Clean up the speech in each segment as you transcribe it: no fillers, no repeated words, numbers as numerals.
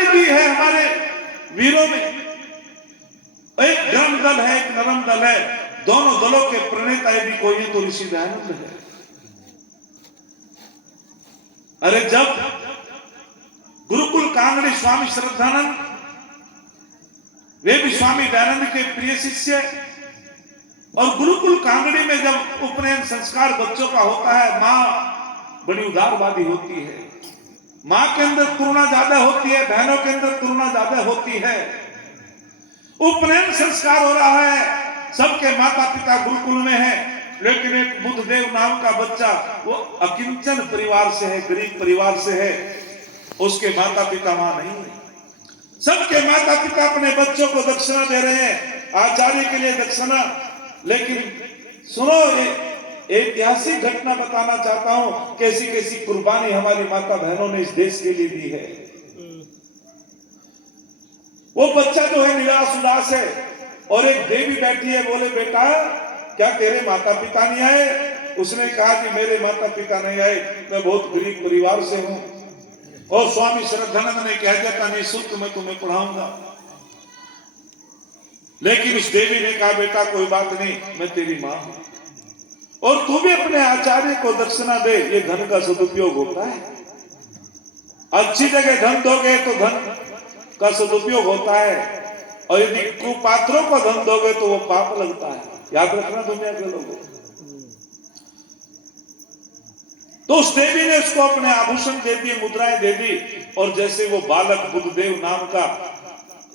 कुर्बानी दी है हमारे वीरों में। एक गर्म दल है, एक नरम दल है, दोनों दलों के प्रणेता यदि कोई है तो ऋषि दयानंद है। अरे जब गुरुकुल कांगड़ी स्वामी श्रद्धानंद, वे भी स्वामी दयानंद के प्रिय शिष्य, और गुरुकुल कांगड़ी में जब उपनयन संस्कार बच्चों का होता है, माँ बड़ी उदारवादी होती है, माँ के अंदर करुणा ज्यादा होती है, बहनों के अंदर करुणा ज्यादा होती है। उपनयन संस्कार हो रहा है, सबके माता पिता गुरुकुल में है, लेकिन एक बुद्धदेव नाम का बच्चा, वो अकिंचन परिवार से है, गरीब परिवार से है, उसके माता पिता वहां नहीं है। सबके माता पिता अपने बच्चों को दक्षिणा दे रहे हैं, आचार्य के लिए दक्षिणा। लेकिन सुनो, ऐतिहासिक घटना बताना चाहता हूं, कैसी कैसी कुर्बानी हमारी माता बहनों ने इस देश के लिए दी है। वो बच्चा जो है निराश उदास है, और एक देवी बैठी है, बोले बेटा क्या तेरे माता पिता नहीं आए? उसने कहा कि मेरे माता पिता नहीं आए, मैं बहुत गरीब परिवार से हूं। और स्वामी श्रद्धानंद ने कह दिया था निःशुल्क मैं तुम्हें पढ़ाऊंगा। लेकिन उस देवी ने कहा बेटा कोई बात नहीं, मैं तेरी मां हूं, और तू भी अपने आचार्य को दक्षिणा दे। ये धन का सदुपयोग होता है, अच्छी जगह धन दोगे तो धन का सदुपयोग होता है, और यदि कुपात्रों को धन दोगे तो वो पाप लगता है। याद रखना दुनिया के लोगों। तो उस देवी ने उसको अपने आभूषण दे दिए, मुद्राएं दे दी, और जैसे वो बालक बुद्धदेव नाम का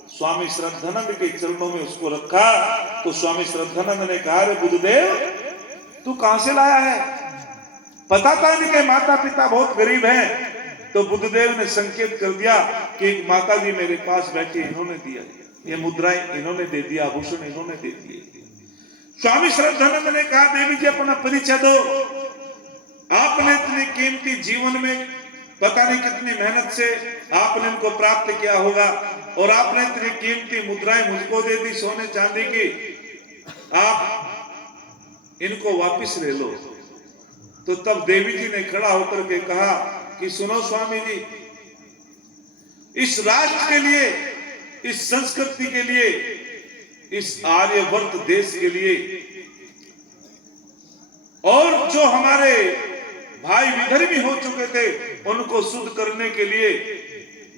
स्वामी श्रद्धानंद के चरणों में उसको रखा, तो स्वामी श्रद्धानंद ने कहा, रे बुद्धदेव तू कहां से लाया है? पता था नहीं कि माता पिता बहुत गरीब हैं। तो बुद्धदेव ने संकेत कर दिया कि माता जी मेरे पास बैठी, इन्होंने दिया, ये मुद्राएं इन्होंने दे दिया, आभूषण इन्होंने दे दिए। स्वामी श्रद्धानंद ने कहा, देवी जी अपना परिचय दो। आपने इतनी कीमती जीवन में पता नहीं कितनी मेहनत से आपने इनको प्राप्त किया होगा, और आपने इतनी कीमती मुद्राएं मुझको दे दी सोने चांदी की, आप इनको वापस ले लो। तो तब देवी जी ने खड़ा होकर के कहा कि सुनो स्वामी जी, इस राष्ट्र के लिए, इस संस्कृति के लिए, इस आर्यवर्त देश के लिए, और जो हमारे भाई विधर्मी हो चुके थे उनको शुद्ध करने के लिए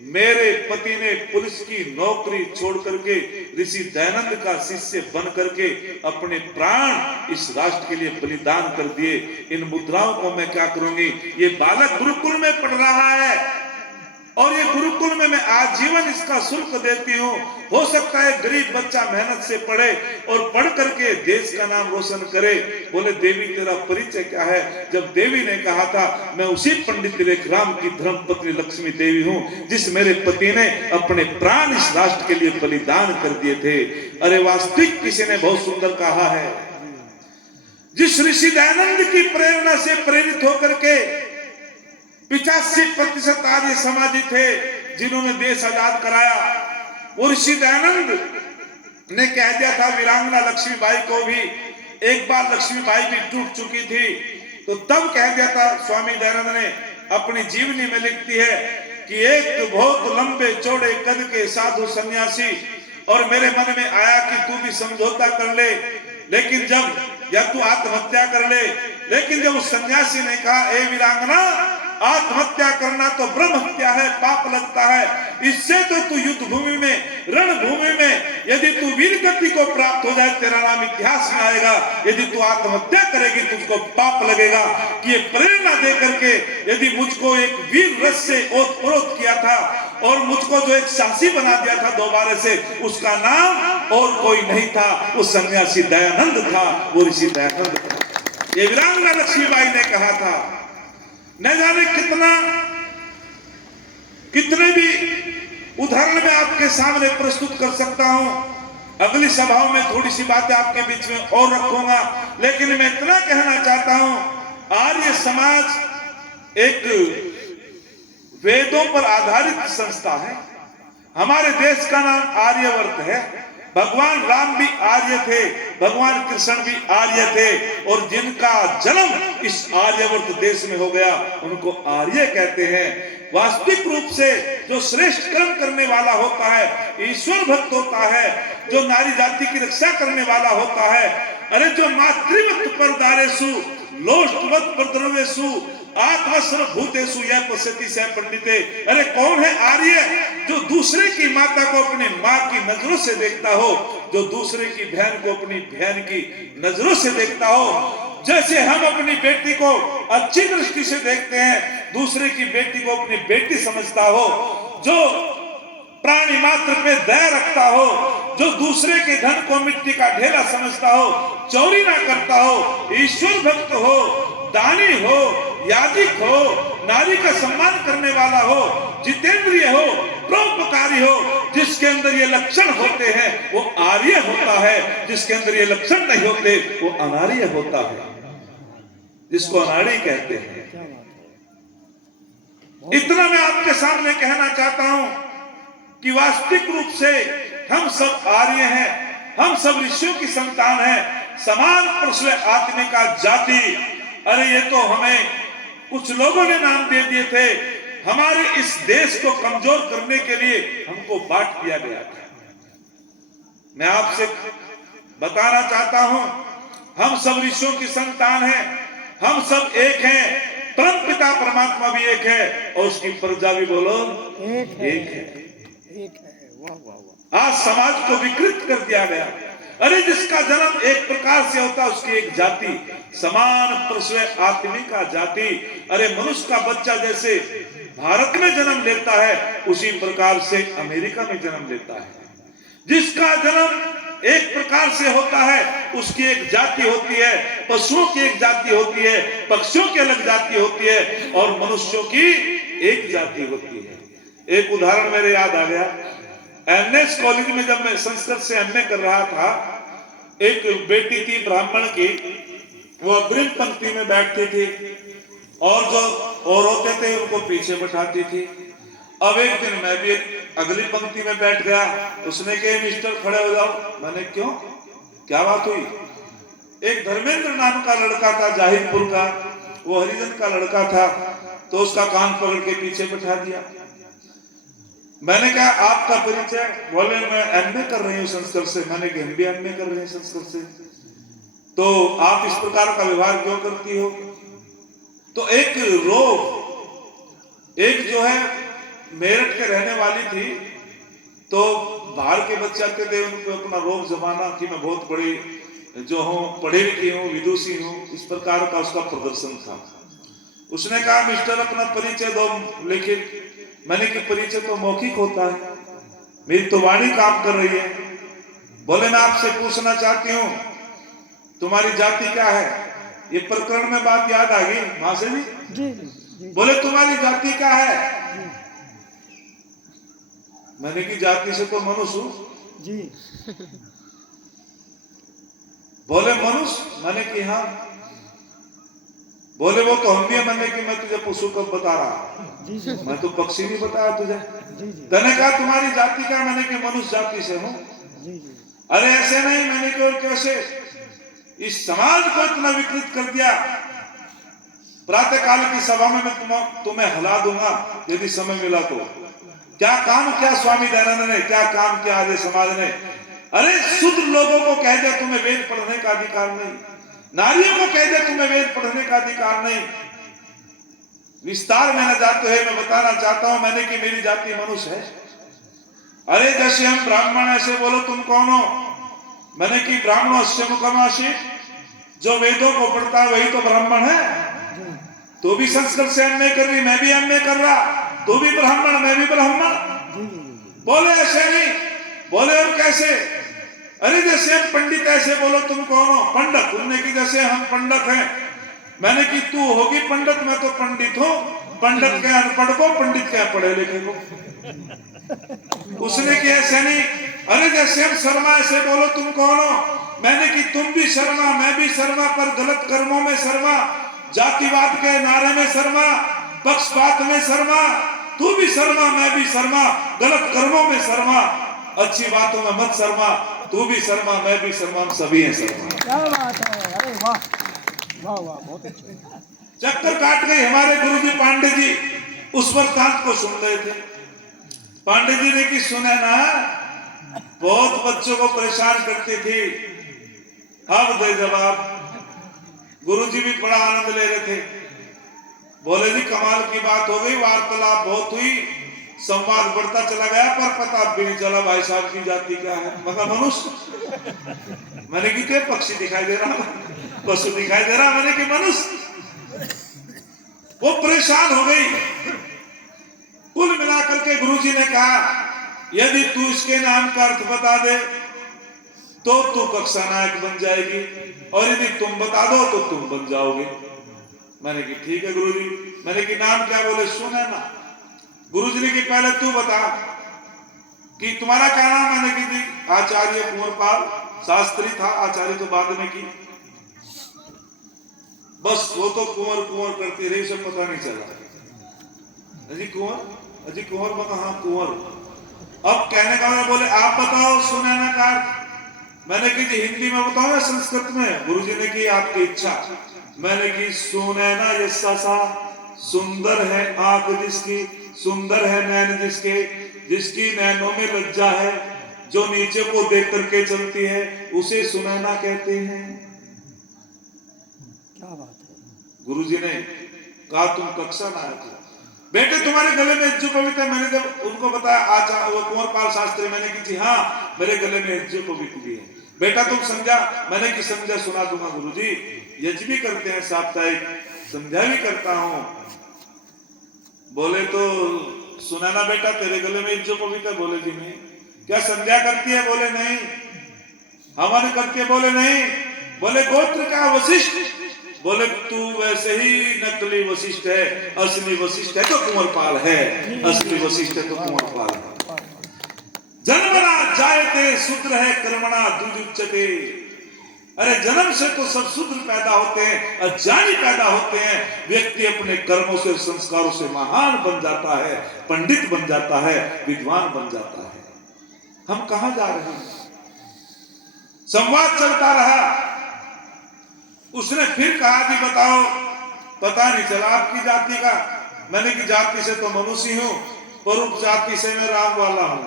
मेरे पति ने पुलिस की नौकरी छोड़ करके ऋषि दयानंद का शिष्य बन करके अपने प्राण इस राष्ट्र के लिए बलिदान कर दिए। इन मुद्राओं को मैं क्या करूंगी? ये बालक गुरुकुल में पढ़ रहा है, और ये गुरुकुल में मैं आजीवन इसका शुल्क देती हूँ। हो सकता है गरीब बच्चा मेहनत से पढ़े और पढ़ करके देश का नाम रोशन करे। बोले देवी तेरा परिचय क्या है? जब देवी ने कहा था मैं उसी पंडित लेखराम की धर्मपत्नी लक्ष्मी देवी हूँ जिस मेरे पति ने अपने प्राण इस राष्ट्र के लिए बलिदान कर दिए थे। अरे वास्तविक किसी ने बहुत सुंदर कहा है, जिस ऋषि दयानंद की प्रेरणा से प्रेरित होकर के 85% आर्य समाजी थे जिन्होंने देश आजाद कराया, वो ऋषि दयानंद ने कह दिया था वीरांगना लक्ष्मीबाई को भी, एक बार लक्ष्मीबाई भी टूट चुकी थी, तो तब कह दिया था स्वामी दयानंद ने अपनी जीवनी में लिखती है कि एक बहुत लंबे चौड़े कद के साधु सन्यासी, और मेरे मन में आया कि तू भी समझौता कर ले, लेकिन जब या तू आत्महत्या कर ले, लेकिन जब उस सन्यासी ने कहा ए वीरांगना आत्महत्या करना तो ब्रह्म हत्या है, पाप लगता है, इससे तो तू युद्ध भूमि में, रणभूमि में यदि तू वीर गति को प्राप्त हो जाए तेरा नाम इतिहास में आएगा, यदि तू आत्महत्या करेगी तुझको पाप लगेगा। कि ये प्रेरणा दे करके यदि मुझको एक वीर रस से ओतप्रोत किया था और मुझको जो एक साहसी बना दिया था दोबारा से, उसका नाम और कोई नहीं था, वो सन्यासी दयानंद था, वो ऋषि दयानंद था। ये वीरांगना लक्ष्मीबाई ने कहा था। न जाने कितने भी उदाहरण मैं आपके सामने प्रस्तुत कर सकता हूं। अगली सभाओं में थोड़ी सी बातें आपके बीच में और रखूंगा, लेकिन मैं इतना कहना चाहता हूं, आर्य समाज एक वेदों पर आधारित संस्था है। हमारे देश का नाम आर्यवर्त है। भगवान राम भी आर्य थे, भगवान कृष्ण भी आर्य थे, और जिनका जन्म इस आर्यवर्त देश में हो गया उनको आर्य कहते हैं। वास्तविक रूप से जो श्रेष्ठ कर्म करने वाला होता है, ईश्वर भक्त होता है, जो नारी जाति की रक्षा करने वाला होता है, अरे जो मातृवत परदारेषु लोष्टवत परद्रवेषु आत्मसर्वभूतेषु यः पश्यति सः पंडिते। अरे कौन है आर्य जो दूसरे की माता को अपनी माँ की नजरों से देखता हो, जो दूसरे की बहन को अपनी बहन की नजरों से देखता हो। जैसे हम अपनी बेटी को अच्छी दृष्टि से देखते हैं, दूसरे की बेटी को अपनी बेटी समझता हो, जो प्राणी मात्र पे दया रखता हो, जो दूसरे के धन को मिट्टी का ढेला समझता हो, चोरी ना करता हो, ईश्वर भक्त हो, दानी हो, याजिक हो, नारी का सम्मान करने वाला हो, जितेंद्रिय हो, परोपकारी हो, जिसके अंदर ये लक्षण होते हैं वो आर्य होता है, जिसके अंदर ये लक्षण नहीं होते वो अनार्य होता है, जिसको अनाड़ी कहते हैं। इतना मैं आपके सामने कहना चाहता हूं कि वास्तविक रूप से हम सब आर्य हैं, हम सब ऋषियों की संतान हैं, समान पुरुष आत्मिका जाति। अरे ये तो हमें कुछ लोगों ने नाम दे दिए थे, हमारे इस देश को कमजोर करने के लिए हमको बांट दिया गया था। मैं आपसे बताना चाहता हूं, हम सब ऋषियों की संतान हैं, हम सब एक हैं, परम पिता परमात्मा भी एक है और उसकी प्रजा भी बोलो एक है। वाह वाह वाह। आज समाज को विकृत कर दिया गया। अरे जिसका जन्म एक प्रकार से होता है उसकी एक जाति, समान पुरुष आत्मिका जाति। अरे मनुष्य का बच्चा जैसे भारत में जन्म लेता है उसी प्रकार से अमेरिका में जन्म लेता है। जिसका जन्म एक प्रकार से होता है उसकी एक जाति होती है, पशुओं की एक जाति होती है, पक्षियों की अलग जाति होती है और मनुष्यों की एक जाति होती है। एक उदाहरण मेरे याद आ गया। एमएस कॉलेज में जब मैं संस्कृत से एमए कर रहा था, एक बेटी थी ब्राह्मण की, वो अग्रिम पंक्ति में बैठती थी और जो और होते थे उनको पीछे बैठाती थी। अब एक दिन मैं भी अगली पंक्ति में बैठ गया, उसने कहा मिस्टर खड़े हो जाओ। मैंने क्यों, क्या बात हुई? एक धर्मेंद्र नाम का लड़का था जाहिरपुर का, वो हरिजन का लड़का था, तो उसका कान पकड़ के पीछे बैठा दिया। मैंने कहा आपका परिचय? बोले मैं एमए कर रही हूँ संस्कृत से। मैंने कहा हम भी एमए कर रहे हैं संस्कृत से, तो आप इस प्रकार का व्यवहार क्यों करती हो? तो एक जो है मेरठ के रहने वाली थी, तो बाहर के बच्चे आते थे, उनको अपना रोग जमाना कि मैं बहुत बड़ी जो हूँ, पढ़ी लिखी हूँ, विदुषी हूँ, इस प्रकार का उसका प्रदर्शन था। उसने कहा मिस्टर अपना परिचय दो लिखित। मैंने कि परिचय तो मौखिक होता है, मेरी तो वाणी काम कर रही है। बोले मैं आपसे पूछना चाहती हूँ तुम्हारी जाति क्या है? ये प्रकरण में बात याद आ गई वहां से भी जी। बोले तुम्हारी जाति क्या है? मैंने की जाति से तो मनुष्य हूं जी। बोले मनुष्य? मैंने की हाँ। बोले वो तो हम भी है। मैंने कि मैं तुझे पशु कब बता रहा जी। मैं तो पक्षी नहीं बताया तुझे। मैंने कहा तुम्हारी जाति क्या? मैंने कि मनुष्य जाति से हूं। अरे ऐसे नहीं। मैंने कि और कैसे? इस समाज को इतना विकृत कर दिया। प्रातः काल की सभा में मैं तुम्हें हिला दूंगा यदि समय मिला तो। क्या काम किया स्वामी दयानंद ने, क्या काम किया आर्य समाज ने? अरे शूद्र लोगों को कह दिया तुम्हें वेद पढ़ने का अधिकार नहीं, नारियों को कह दिया तुम्हें वेद पढ़ने का अधिकार नहीं। विस्तार में न जाते हुए मैं बताना चाहता हूं, मैंने कि मेरी जाति मनुष्य है। अरे जैसे हम ब्राह्मण ऐसे बोलो तुम कौन हो? मैंने कि ब्राह्मणों से मुखमाशी, जो वेदों को पढ़ता है वही तो ब्राह्मण है। तू भी संस्कृत से एमए कर रही, मैं भी एमए कर रहा, तू भी ब्राह्मण मैं भी ब्राह्मण। बोले ऐसे नहीं। बोले और कैसे? अरे जैसे हम पंडित ऐसे बोलो तुम कौन हो? पंडित। तुमने की जैसे हम पंडित हैं। मैंने कि तू होगी पंडित, मैं तो पंडित हूँ। पंडित क्या अनपढ़ को, पंडित क्या पढ़े लिखे को। उसने कि ऐसे नहीं। अरे जैसे हम शर्मा ऐसे बोलो तुम कौन हो? मैंने कि तुम भी शर्मा मैं भी शर्मा, पर गलत कर्मों में शर्मा, जातिवाद के नारे में शर्मा, पक्षपात में शर्मा। तू भी शर्मा मैं भी शर्मा, गलत कर्मों में शर्मा, अच्छी बातों में मत शर्मा। तू भी शर्मा मैं भी शर्मा, हम सभी हैं शर्मा। क्या बात है। अरे वाह वाह वाह, बहुत अच्छा। चक्कर काट गई हमारे गुरुजी पांडे जी। उस वृत्तांत को सुन रहे थे। पांडे जी ने कि सुना ना, बहुत बच्चों को परेशान करती थी, अब दे जवाब। गुरुजी भी बड़ा आनंद ले रहे थे। बोले जी कमाल की बात हो गई, वार्तालाप बहुत हुई, संवाद बढ़ता चला गया, पर पता भी नहीं चला भाई साहब की जाति क्या है। मगर मनुष्य, मैंने कि तेरे पक्षी दिखाई दे रहा, पशु दिखाई दे रहा, मैंने कि मनुष्य। वो परेशान हो गई। कुल मिलाकर के गुरुजी ने कहा यदि तू इसके नाम का अर्थ बता दे तो तू कक्षा नायक बन जाएगी, और यदि तुम बता दो तो तुम बन जाओगे। मैंने कि ठीक है गुरुजी। मैंने कि नाम क्या? बोले सुना ना। गुरुजी ने कि पहले तू बता कि तुम्हारा क्या नाम? मैंने कि जी आचार्य कुंवरपाल शास्त्री था, आचार्य तो बाद में की। बस वो तो कुंवर कुंवर करती रही, सब पता नहीं चला। अजी कुंवर, अजी कुंवर बता, हाँ कुंवर। अब कहने का मतलब बोले आप बताओ सुनैना का। मैंने कि जी हिंदी में बताओ या संस्कृत में? गुरुजी ने की आपकी इच्छा। मैंने की सुनैना यस्सा सा, सुंदर है आंख जिसकी, सुंदर है नैन जिसके, जिसकी नैनों में लज्जा है, जो नीचे को देख करके चलती है उसे सुनैना कहते हैं। क्या बात है। गुरुजी ने कहा तुम कक्षा नायक हो बेटे, तुम्हारे गले में इज्जू पवित्र है। मैंने जब उनको बताया आचार्य वो कुंवरपाल शास्त्री, मैंने की जी हाँ मेरे गले में इज्जू पवित्र भी है। बेटा तुम समझा? मैंने की समझा, सुना दूंगा गुरुजी। यज्ञ भी करते हैं साप्ताहिक, समझा भी करता हूं। बोले तो सुनाना बेटा तेरे गले में इज्जू पवित्र? बोले जी नहीं। क्या संध्या करती है? बोले नहीं। हवन करती है? बोले नहीं। बोले गोत्र का वशिष्ठ? बोले तू वैसे ही नकली वशिष्ठ है, असली वशिष्ठ है तो कुंवरपाल है, असली वशिष्ठ है तो कुंवरपाल है। जन्मना जायते शूद्र है, कर्मणा द्विजुच्यते। अरे जन्म से तो सब शूद्र पैदा होते हैं, अज्ञानी पैदा होते हैं। व्यक्ति अपने कर्मों से संस्कारों से महान बन जाता है, पंडित बन जाता है, विद्वान बन जाता है। हम कहां जा रहे हैं? संवाद चलता रहा। उसने फिर कहा कि बताओ, पता नहीं चला आपकी जाति का। मैंने की जाति से तो मनुष्य हूं, पर उप जाति से मैं राम वाला हूं।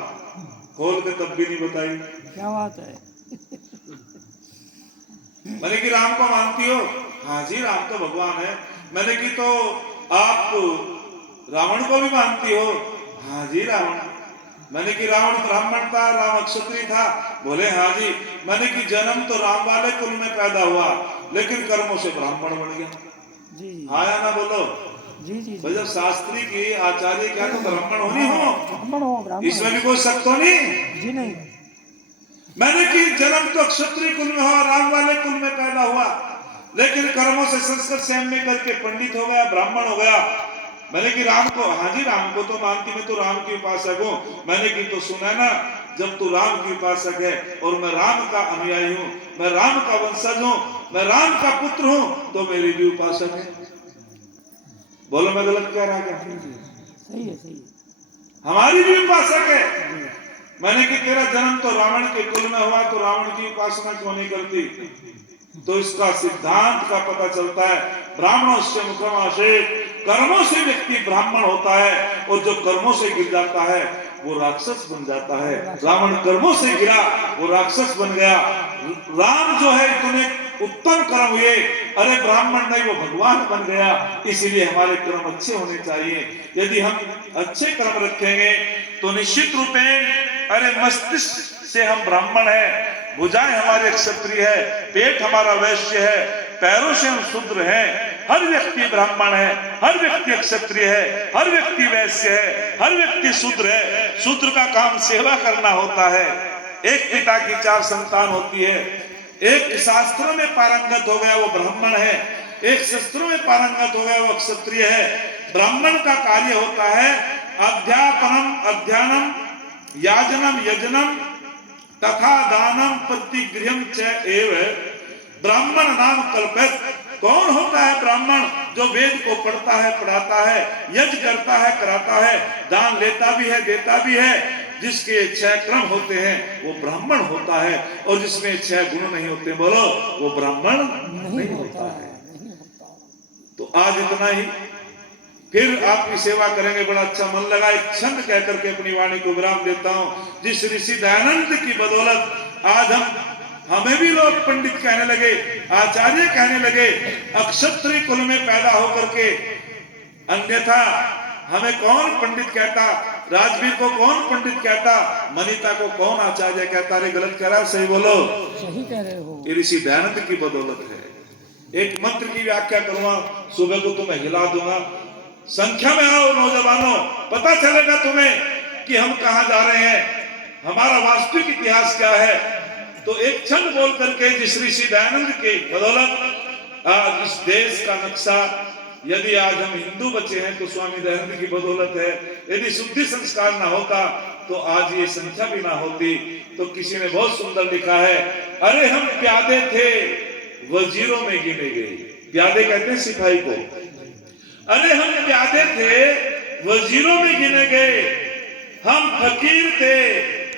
खोल के तब भी नहीं बताई। क्या बात है। मैंने कि राम को मानती हो? हाँ जी राम तो भगवान है। मैंने कि तो आप रावण को भी मानती हो? हाँ जी रावण। मैंने कि रावण ब्राह्मण था, राम क्षत्रिय था? बोले हाँ जी। मैंने कि जन्म तो राम वाले कुल में पैदा हुआ, लेकिन कर्मों से ब्राह्मण बन गया। जी हाँ या ना बोलो? जी जी भाई जब शास्त्री की आचार्य क्या तो ब्राह्मण होनी हो, ब्राह्मण हो, ब्राह्मण इसमें भी कोई शक तो नहीं। जी नहीं। मैंने कि जन्म तो क्षत्रिय कुल में हुआ, राम वाले कुल में पैदा हुआ, लेकिन कर्मों से संस्कृत से एमए करके पंडित हो गया, ब्राह्मण हो गया। मैंने कि राम को? हाँ जी राम को तो मानती, मैं तो राम की उपासक हूँ। मैंने कि तो सुना ना, जब तू राम की उपासक है और मैं राम का अनुयायी हूँ, मैं राम का वंशज हूँ, मैं राम का पुत्र हूँ, तो मेरी भी उपासक है। बोलो मैं गलत कह रहा क्या? सही है, सही है। हमारी भी उपासक है। मैंने कि तेरा जन्म तो रावण के कुल में हुआ, तो रावण की उपासना क्यों नहीं करती? तो इसका सिद्धांत का पता चलता है, ब्राह्मणों से मुखमाशे, कर्मों से व्यक्ति ब्राह्मण होता है, और जो कर्मों से गिर जाता है वो राक्षस बन जाता है। रावण कर्मों से गिरा, वो राक्षस बन गया। राम जो है इतने उत्तम कर्म हुए, अरे ब्राह्मण नहीं वो भगवान बन गया। इसीलिए हमारे कर्म अच्छे होने चाहिए। यदि हम अच्छे कर्म रखेंगे तो निश्चित रूप में, अरे मस्तिष्क से हम ब्राह्मण हैं, भुजाएं हमारे क्षत्रिय है, पेट हमारा वैश्य है, पैरों से हम शूद्र हैं। हर व्यक्ति ब्राह्मण है, हर व्यक्ति क्षत्रिय है, हर व्यक्ति वैश्य है, हर व्यक्ति शूद्र है। शूद्र का काम सेवा करना होता है। एक पिता की 4 संतान होती है। एक शास्त्रों में पारंगत हो गया वो ब्राह्मण है, एक शस्त्रों में पारंगत हो गया वो क्षत्रिय है। ब्राह्मण का कार्य होता है अध्यापनम, अध्ययनम, याजनम, यजनम तथा दानम प्रतिगृहम च एव ब्राह्मण नाम कल्पित। कौन होता है ब्राह्मण? जो वेद को पढ़ता है, पढ़ाता है, यज्ञ करता है, कराता है, दान लेता भी है, देता भी है। जिसके 6 क्रम होते हैं वो ब्राह्मण होता है, और जिसमें 6 गुण नहीं होते, बोलो वो ब्राह्मण नहीं होता है। तो आज इतना ही। फिर आपकी सेवा करेंगे, बड़ा अच्छा मन लगा। एक छंद कह करके अपनी वाणी को विराम देता हूं। जिस ऋषि दयानंद की बदौलत आज हमें भी लोग पंडित कहने लगे, आचार्य कहने लगे, अक्षत्रिय कुल में पैदा होकर के। अन्यथा हमें कौन पंडित कहता, राजवीर को कौन पंडित कहता, मनीता को कौन आचार्य कहता। अरे गलत कह रहा, सही बोलो। सही कह रहे हो। ये ऋषि दयानंद की बदौलत है। एक मंत्र की व्याख्या करूंगा, सुबह को तुम्हें हिला दूंगा। संख्या में आओ नौजवानों, पता चलेगा तुम्हें कि हम कहां जा रहे हैं, हमारा वास्तविक इतिहास क्या है। तो एक छंद बोल करके जिस ऋषि दयानंद की बदौलत आज इस देश का नक्शा, यदि आज हम हिंदू बचे हैं तो स्वामी दयानंद की बदौलत है। यदि शुद्धि संस्कार ना होता तो आज ये संख्या भी ना होती। तो किसी ने बहुत सुंदर लिखा है, अरे हम प्यादे थे वजीरों में गिने गए। प्यादे कहते हैं सिपाही को। अरे हम प्यादे थे वजीरों में गिने गए, हम फकीर थे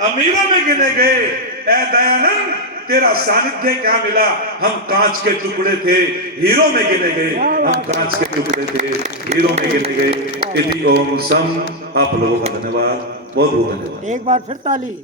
अमीरों में गिने गए। ऐ दयानंद तेरा सानिध्य क्या मिला, हम कांच के टुकड़े थे हीरो में गिने गए। हम कांच के टुकड़े थे हीरो में गिने गए। इति ओम सम। आप लोगों का धन्यवाद, बहुत बहुत धन्यवाद। एक बार फिर ताली।